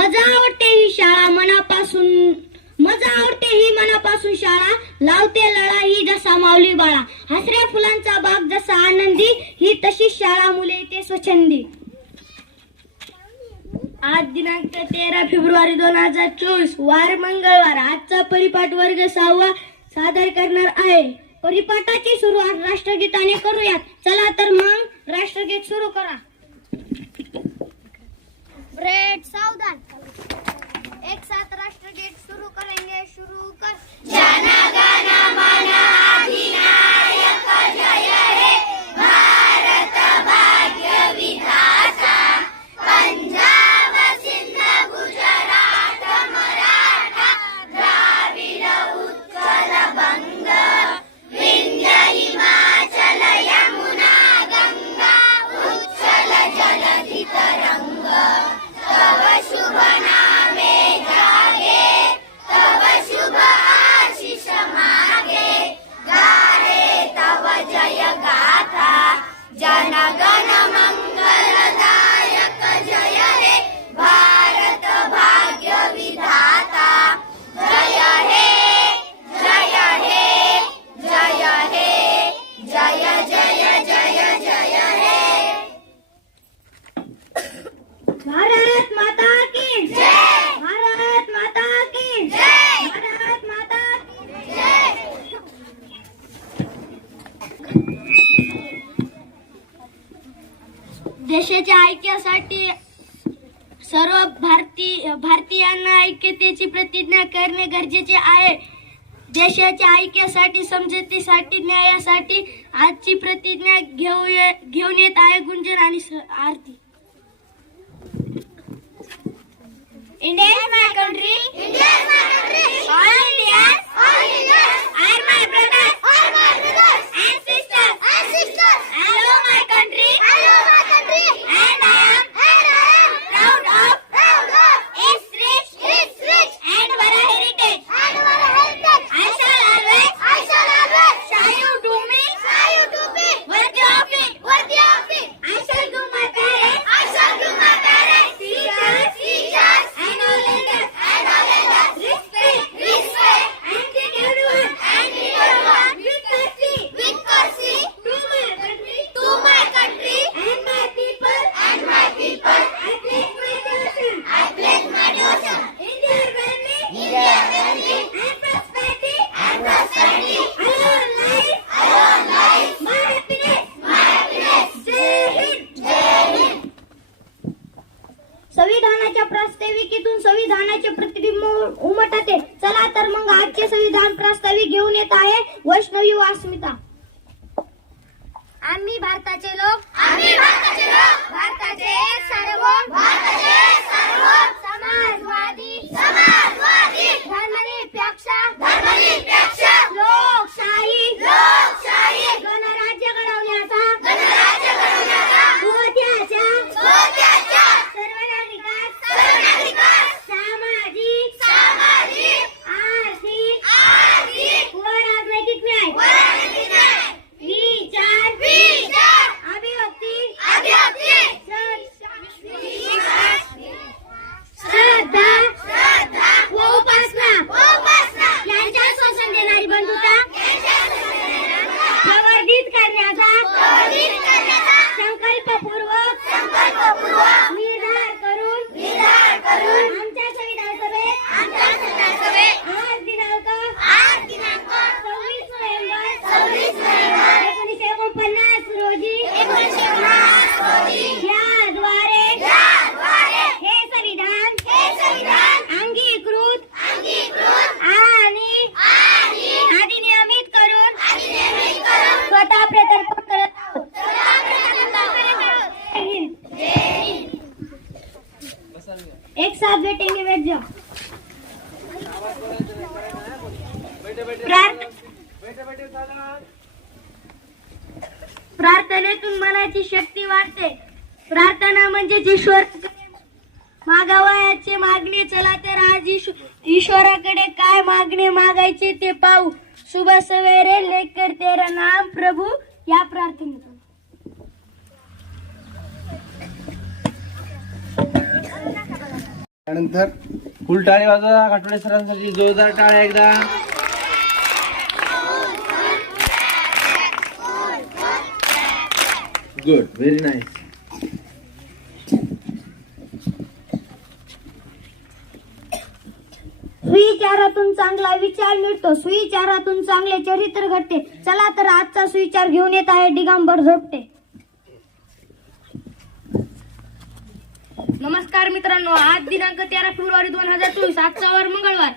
मजा आवडते ही शाळा मनापासून. मजा आवडते ही मनापासून शाळा. लावते लळा ही जसा माऊली बाळा. हसऱ्या फुलांचा बाग जसा आनंदी. ही तशी शाळा मुले ते स्वच्छंदी. आज दिनांक तेरा फेब्रुवारी दोन हजार चोवीस. वार मंगळवार. आजचा परिपाठ वर्ग सहावा सादर करणार आहे. परिपाठाची सुरुवात राष्ट्रगीताने करूयात. चला तर मग राष्ट्रगीत सुरू करा ब्रेड सावधान एक साथ सुरू करेंगे शुरू कर. जाना गाना माना देशाच्या ऐक्यासाठी सर्व भारतीय भारतीयांना ऐक्यतेची प्रतिज्ञा करणे गरजेचे आहे. देशाच्या ऐक्यासाठी समजतेसाठी न्यायासाठी आजची प्रतिज्ञा घेऊ घेऊन येत आहे गुंजन आणि Aarti. India is my country India येते चला तर मग आजचे संविधान प्रस्तावित घेऊन येत आहे वैष्णवी व अस्मिता. आम्ही भारताचे लोक. आम्ही भारताचे लोक. भारताचे सर्व. भारताचे सर्व. समाजवादी. समाजवादी. धर्मनिरपेक्ष. धर्मनिरपेक्ष. लोकशाही. लोकशाही गणराज्य घडवण्याचा गणराज्य घडवण्याचा होत्याच्या होत्याच्या सर्व नागरिकास सर्व नागरिकास सामाजिक सामाजिक आर्थिक आर्थिक व राजनैतिक न्याय व राजनैतिक न्याय विचार विचार अभिव्यक्ती अभिव्यक्ती श्रद्धा श्रद्धा व उपासना व उपासना यांच्या शोषण देणारी बंधुता प्रवर्धित करण्याचा प्रवर्धित करण्याचा संकल्पपूर्वक संकल्पपूर्वक निर्धार करून निर्धार करून आमच्या संविधान सभेत आमच्या संविधान सभेत आज दिनांक आज दिनांक सव्वीस नोव्हेंबर सव्वीस नोव्हेंबर एकोणीसशे एकोणपन्नास रोजी एकोणीसशे एकोणपन्नास रोजी याद्वारे याद्वारे हे संविधान हे संविधान अंगीकृत अंगीकृत आणि आणि अधिनियमित करून अधिनियमित करून स्वतः प्रकल्प करत आहोत जय हिंद. एक साथ बैठेंगे बैठ जाओ प्रार्थ- प्रार्थनेतून मनाची शक्ती वाढते. प्रार्थना म्हणजे ईश्वर मागावयाचे मागणे चला तर आज ईश्वराकडे काय मागणे मागायचे ते पाहू. सुबह सवेरे लेकर तेरा नाम प्रभू या प्रार्थनेतून. त्यानंतर फुल टाळी वाजवा घाटोळे सरांसाठी जोरदार टाळ्या एकदा. गुड व्हेरी नाईस सुविचारातून चांगला विचार मिळतो. सुविचारातून चांगले चरित्र घडते. चला तर आजचा सुविचार घेऊन येत आहे दिगंबर झोपटे. नमस्कार मित्रांनो आज दिनांक तेरा फेब्रुवारी दोन हजार चोवीस आजचा वार मंगळवार.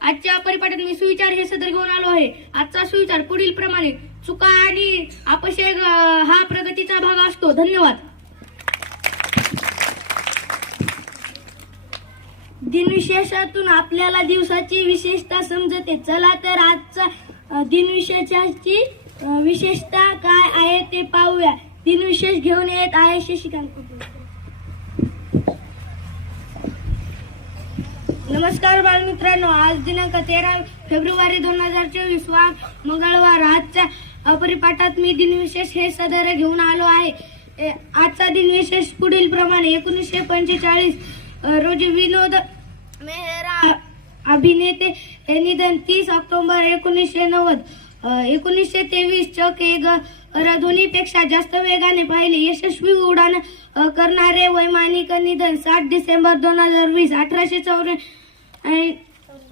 आजच्या परिपाठात मी सुविचार हे सदर घेऊन आलो आहे. आजचा सुविचार पुढील प्रमाणे चुका आणि अपशय हा प्रगतीचा भाग असतो. धन्यवाद. दिनविशेषातून आपल्याला दिवसाची विशेषता समजते. चला तर आजचा दिनविशेषाची विशेषता काय आहे ते पाहूया. दिनविशेष घेऊन येत आहे शशिकांत नमस्कार बालमित्रांनो. आज दिनांक तेरा फेब्रुवारी दोन हजार चोवीस वार मंगळवार. आजच्या अपरिपाठात मी दिनविशेष हे सदर घेऊन आलो आहे. आजचा दिनविशेष पुढील प्रमाणे एकोणीसशे पंचेचाळीस रोजी विनोद मेहरा अभिनेते हे निधन तीस ऑक्टोबर एकोणीसशे नव्वद एकोणीसशे तेवीस चक एक दोन्हीपेक्षा जास्त वेगाने पाहिले. यशस्वी उडान करणारे वैमानिक निधन सात डिसेंबर दोन हजार वीस अठराशे चौऱ्या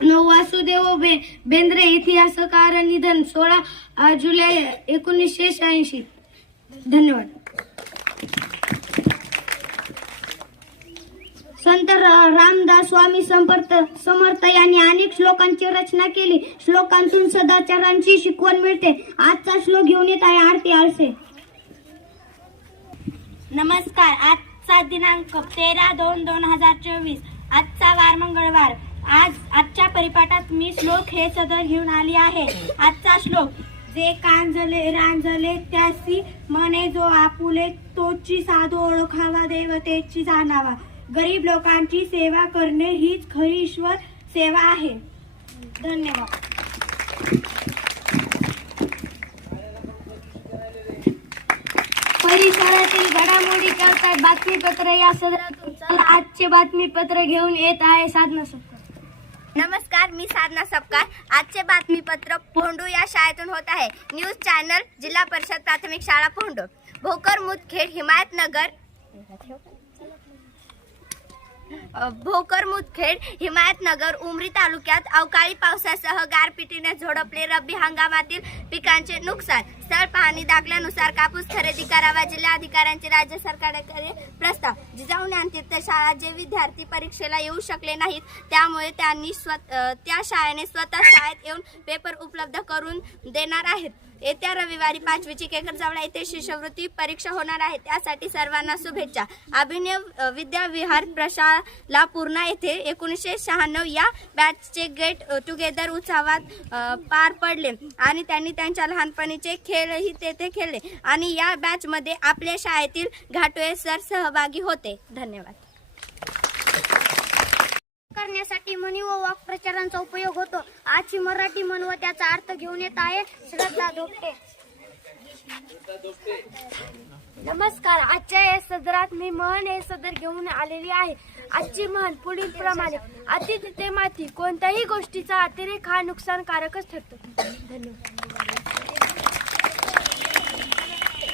नऊ वासुदेव बे बेंद्रे इतिहासकार निधन सोळा जुलै एकोणीसशे शहाऐंशी धन्यवाद संत रामदास स्वामी समर्थ समर्थ यांनी अनेक श्लोकांची रचना केली श्लोकांतून सदाचारांची शिकवण मिळते आजचा श्लोक घेऊन येत आहे आरती आळसे नमस्कार आजचा दिनांक तेरा दोन दोन हजार चोवीस आजचा वार मंगळवार आज आजच्या परिपाठात मी श्लोक हे सदर घेऊन आली आहे. आजचा श्लोक जे कांजले रांजले त्यासी मने जो आपुले तोची साधू ओळखावा देवतेची जाणावा. गरीब लोकांची सेवा करणे हीच खरी ईश्वर सेवा आहे. धन्यवाद. परिसरातील घडामोडी करतात बातमीपत्र या सदरातून. चला आजचे बातमीपत्र घेऊन येत आहे साधना सप्ताह नमस्कार मी साधना सपकाळ. आजचे बातमीपत्र पोंडू या शाळेतून होत आहे. न्यूज चॅनल जिल्हा परिषद प्राथमिक शाळा पोंडू भोकर मुदखेड हिमायतनगर. भोकर मुदखेड हिमायतनगर उमरी तालुक्यात अवकाळी पावसासह गारपिटीने झोडपले रब्बी हंगामातील पिकांचे नुकसान. स्थळ पाहणी दाखल्यानुसार कापूस खरेदी करावा जिल्हा अधिकाऱ्यांचे राज्य सरकारकडे प्रस्ताव. जिजाऊन जिजाऊ शाळा जे विद्यार्थी परीक्षेला येऊ शकले नाहीत त्यामुळे त्यांनी स्वत त्या शाळेने स्वतः शाळेत येऊन पेपर उपलब्ध करून देणार आहेत. येत्या रविवारी पाचवीची केकरजावळा येथे शिष्यवृत्ती परीक्षा होणार आहे. त्यासाठी सर्वांना शुभेच्छा. अभिनव विद्याविहार विद्या विहार प्रशाला पूर्णा येथे एकोणीसशे शहाण्णव या बॅचचे गेट टुगेदर उत्सवात पार पडले आणि त्यांनी त्यांच्या लहानपणीचे खेळही तेथे खेळले आणि या बॅचमध्ये आपल्या शाळेतील घाटोळे सर सहभागी होते. धन्यवाद. करण्यासाठी म्हणी व वाक्प्रचारांचा उपयोग होतो. आजची मराठी म्हण व त्याचा अर्थ घेऊन येत आहे श्रद्धा धोपटे. नमस्कार आजच्या या सदरात मी म्हण हे सदर घेऊन आलेली आहे. आजची म्हण पुढील प्रमाणे. अति तिथे माती कोणत्याही गोष्टीचा अतिरेक हा नुकसानकारकच ठरतो. धन्यवाद.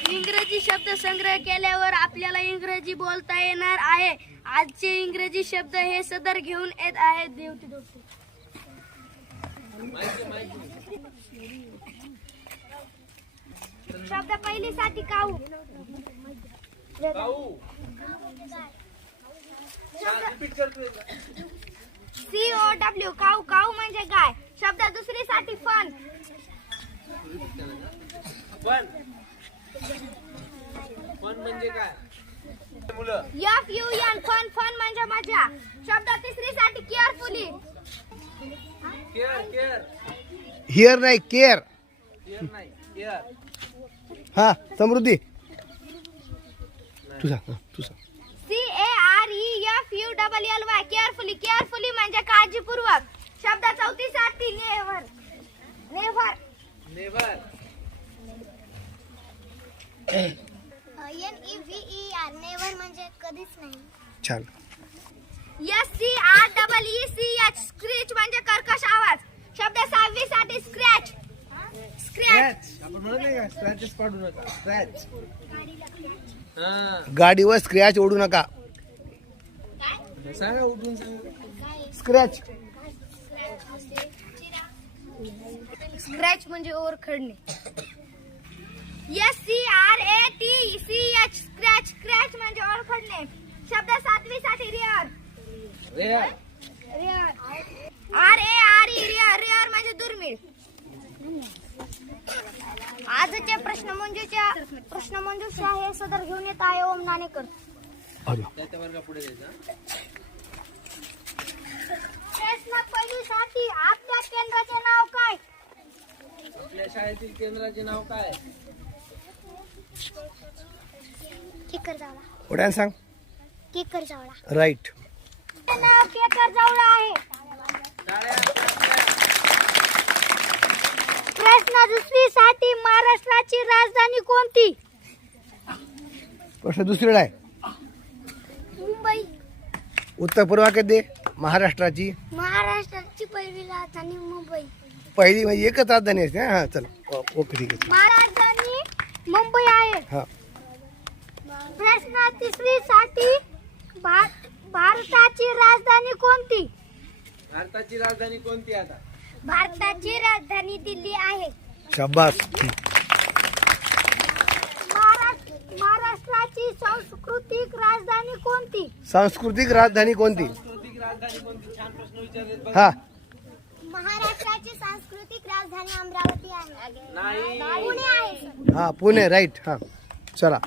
इंग्रजी शब्द संग्रह केल्यावर आपल्याला इंग्रजी बोलता येणार आहे. आजचे इंग्रजी शब्द हे सदर घेऊन येत आहेत. देवती दोस्ती शब्द पहिलीसाठी काऊ? सी ओ डब्ल्यू काऊ काऊ म्हणजे काय शब्द दुसरीसाठी फन. पण म्हणजे काय? F U N fun fun म्हणजे मजा शब्द तिसरीसाठी केअरफुली केअर केअर. हिअर नाही केअर. हा समृद्धी. तुझा तुझा C A R E F U double L Y carefully carefully म्हणजे काळजीपूर्वक. शब्द चौथीसाठी never never never N E V E R never म्हणजे कधीच नाही. छान S C R double E C H screech म्हणजे कर्कश आवाज. शब्द सहावी साठी स्क्रॅच स्क्रॅच स्क्रॅच आपण म्हणत नाही का? स्क्रॅचेस पाडू नका. स्क्रॅच हा. गाडीवर स्क्रॅच ओढू नका. सांगा उठून सांगा. स्क्रॅच स्क्रॅच म्हणजे ओरखडणे. S C R A T C H scratch scratch म्हणजे ओरखडणे शब्द सातवी साठी rear rare R A R E rear rear म्हणजे दुर्मिळ. आजचे प्रश्न मंजूच्या प्रश्न मंजूषा हे सदर घेऊन येत आहे ओम नाणेकर. आपल्या केंद्राचे नाव काय? आपल्या शाळेतील केंद्राचे नाव काय? केकर जावळा. उड्यान सांग. केकर जावळा. राईट. नाव केकर जावळा आहे. प्रश्न दुसरी साठी महाराष्ट्राची राजधानी कोणती? प्रश्न दुसरीला आहे. मुंबई. उत्तर पूर्व दे. महाराष्ट्राची. महाराष्ट्राची पहिली राजधानी मुंबई. पहिली म्हणजे एकच राजधानी असते. हां चल. ओ- ओके ठीक आहे. महाराजधानी मुंबई आहे. हां. प्रश्न तिसरी साठी भारताची राजधानी कोणती? भारताची राजधानी कोणती आता? भारताची राजधानी दिल्ली आहे. शाबास. महाराष्ट्र महाराष्ट्राची सांस्कृतिक राजधानी कोणती? सांस्कृतिक राजधानी कोणती? सांस्कृतिक राजधानी कोणती? छान प्रश्न विचारलेत बघ. हा. सांस्कृतिक राजधानी अमरावती आहे. नाही. पुणे आहे. हा पुणे राईट हा. चला.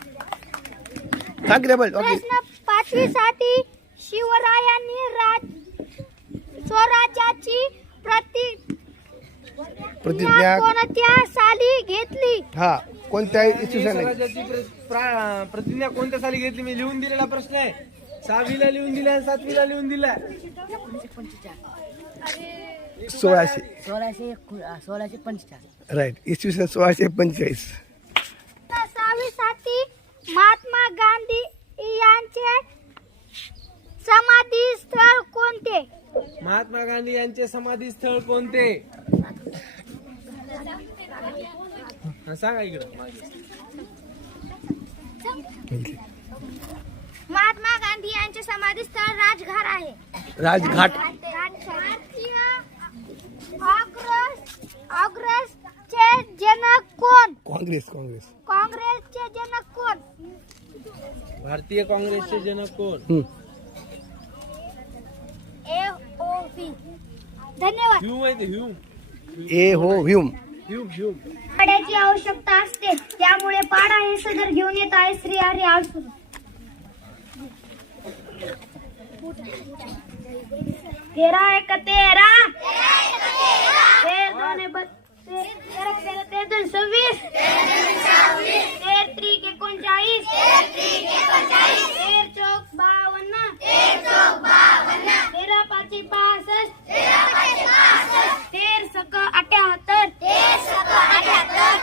सांग डबल ओके प्रश्न पाचवी साठी शिवरायांनी राज स्वराज्याची प्रति प्रतिज्ञा कोणत्या साली घेतली? हा कोणत्या स्वराज्याची प्र- प्रा- प्रतिज्ञा कोणत्या साली घेतली? मी लिहून दिलेला प्रश्न आहे. सहावीला लिहून दिला सातवीला लिहून दिला सोळाशे. सोळाशे एकू- सोळाशे पंचेचाळीस. राईट. इसवी सन सोळाशे पंचेचाळीस. महात्मा गांधी यांचे समाधी स्थळ कोणते? महात्मा गांधी यांचे समाधी स्थळ कोणते? हा, सांगा इकडं. महात्मा गांधी यांचे समाधी स्थळ राजघाट आहे. राजघाट. भारतीय काँग्रेसचे जनक कोण? काँग्रेस काँग्रेस. काँग्रेसचे जनक कोण? भारतीय काँग्रेसचे जनक कोण? हम्म. ए ओ व्ही. धन्यवाद. ह्यूम आहे ते ह्यूम ए हो व्ह्यूम ह्यूम ह्यूम पाड्याची आवश्यकता असते. त्यामुळे पाडा हे सदर घेऊन येत आहे श्री हरी आळसूर तेरा एक तेरा. तेर तेरा तेरा सव्वीस तेर त्रिक एकोणचाळीस तेर चौक बावन्न तेरा पाचशे पासष्ट तेर सक अठ्याहत्तर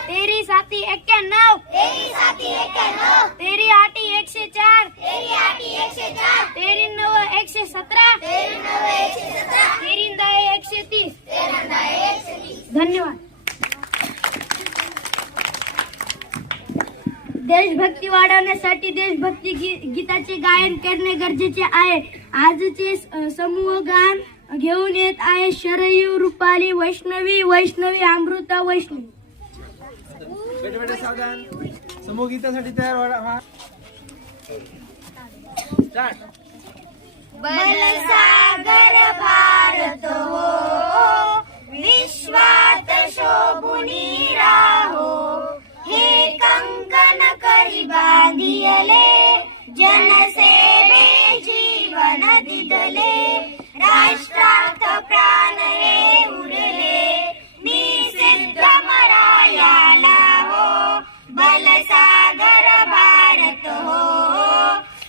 तेरी साती एक्क्याण्णव तेरी आठी एकशे चार तेरी नव एकशे सतरा तेरी दहा एकशे तीस धन्यवाद देशभक्ती वाढवण्यासाठी देशभक्ती गीताचे गायन करणे गरजेचे आहे. आजचे समूह गान घेऊन येत आहे शरयू रुपाली वैष्णवी वैष्णवी अमृता वैष्णवी. सावधान. समूह गीतासाठी तयार व्हा सागर भारत हो विश्वात शोभुनी राहो. हे कंकन करी बांधियले जनसेवे जीवन दिदले. राष्ट्रार्थ प्राण हे उरले मी सिद्ध मरायाला हो. बलसागर भारत हो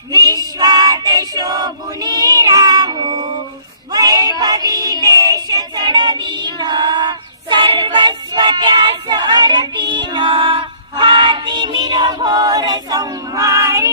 विश्वात शोभुनी राहो. वैभवी देश चढवीन सर्वस्व त्यास अर्थ हाती निरभोर संहार.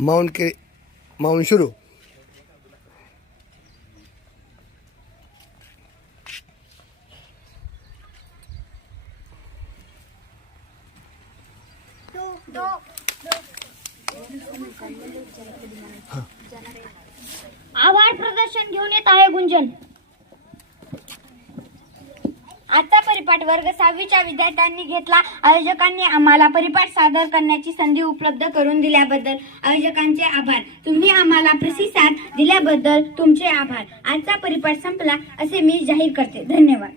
मौन के मौन शुरू. आभार प्रदर्शन घेऊन येत आहे गुंजन. आता परिपाठ वर्ग सहावीच्या विद्यार्थ्यांनी घेतला. आयोजकांनी आम्हाला परिपाठ सादर करण्याची संधी उपलब्ध करून दिल्याबद्दल आयोजकांचे आभार. तुम्ही आम्हाला प्रतिसाद दिल्याबद्दल तुमचे आभार. आजचा परिपाठ संपला असे मी जाहीर करते. धन्यवाद.